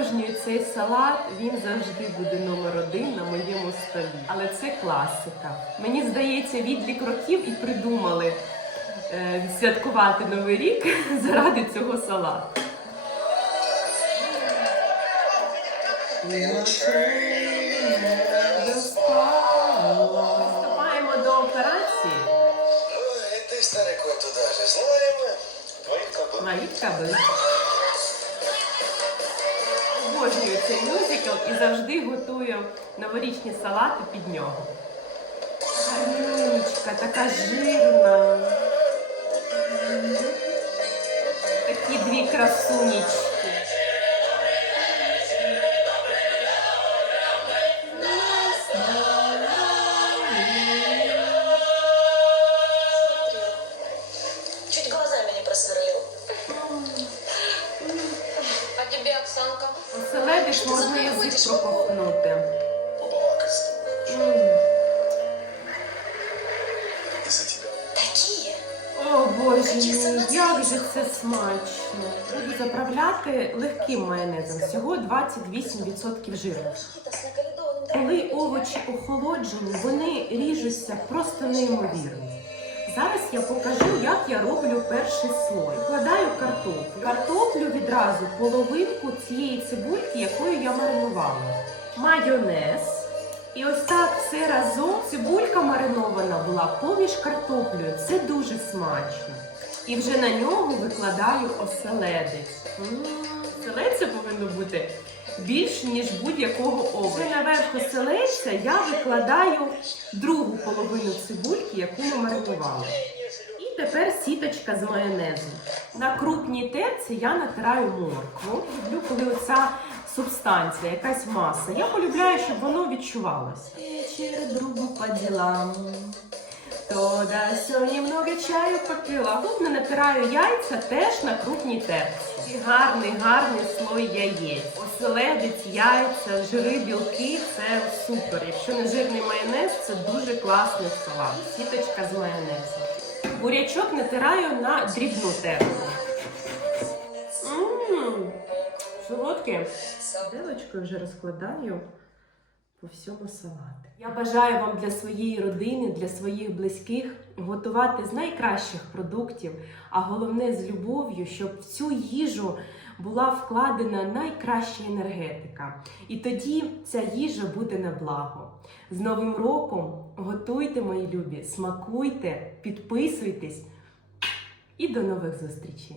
обожнюю цей салат. Він завжди буде номер один на моєму столі. Але це класика. Мені здається, відлік років і придумали е, святкувати новий рік заради цього салату. Приступаємо до операції. Ой, ты, старикой, туда же знаем. Твоих кобыл. Обожнюю цей мюзикл і завжди готую новорічні салати під нього. Гарнючка, така жирна. Такі дві красунечки. Оселедиш можна язик проковтнути. О боже мій, як же це смачно. Буду заправляти легким майонезом, всього 28% жиру. Коли овочі охолоджені, вони ріжуться просто неймовірно. Зараз я покажу, як я роблю перший слой. Вкладаю картоплю. Картоплю відразу половинку цієї цибульки, якою я маринувала. Майонез. І ось так все разом цибулька маринована була поміж картоплею. Це дуже смачно. І вже на нього викладаю оселедець. М, повинно бути більше, ніж будь-якого овоча. Вже наверх оселедця я викладаю другу половину цибульки, яку ми маринували. І тепер сіточка з майонезом. На крупній терці я натираю моркву. Люблю, коли оця субстанція, якась маса. Я полюбляю, щоб воно відчувалося. Вечір другу по ділам. То да сьо немного чаю попила. Тут не натираю яйця теж на крупній терці. І гарний, гарний слой яєць. Оселедець, яйця, жири, білки це супер. Якщо не жирний майонез, це дуже класний салат. Сіточка з майонезом. Бурячок натираю на дрібну терку. Солодке. Сарделочкою вже розкладаю по всьому салату. Я бажаю вам для своєї родини, для своїх близьких готувати з найкращих продуктів, а головне з любов'ю, щоб в цю їжу була вкладена найкраща енергетика. І тоді ця їжа буде на благо. З Новим роком готуйте, мої любі, смакуйте, підписуйтесь і до нових зустрічей!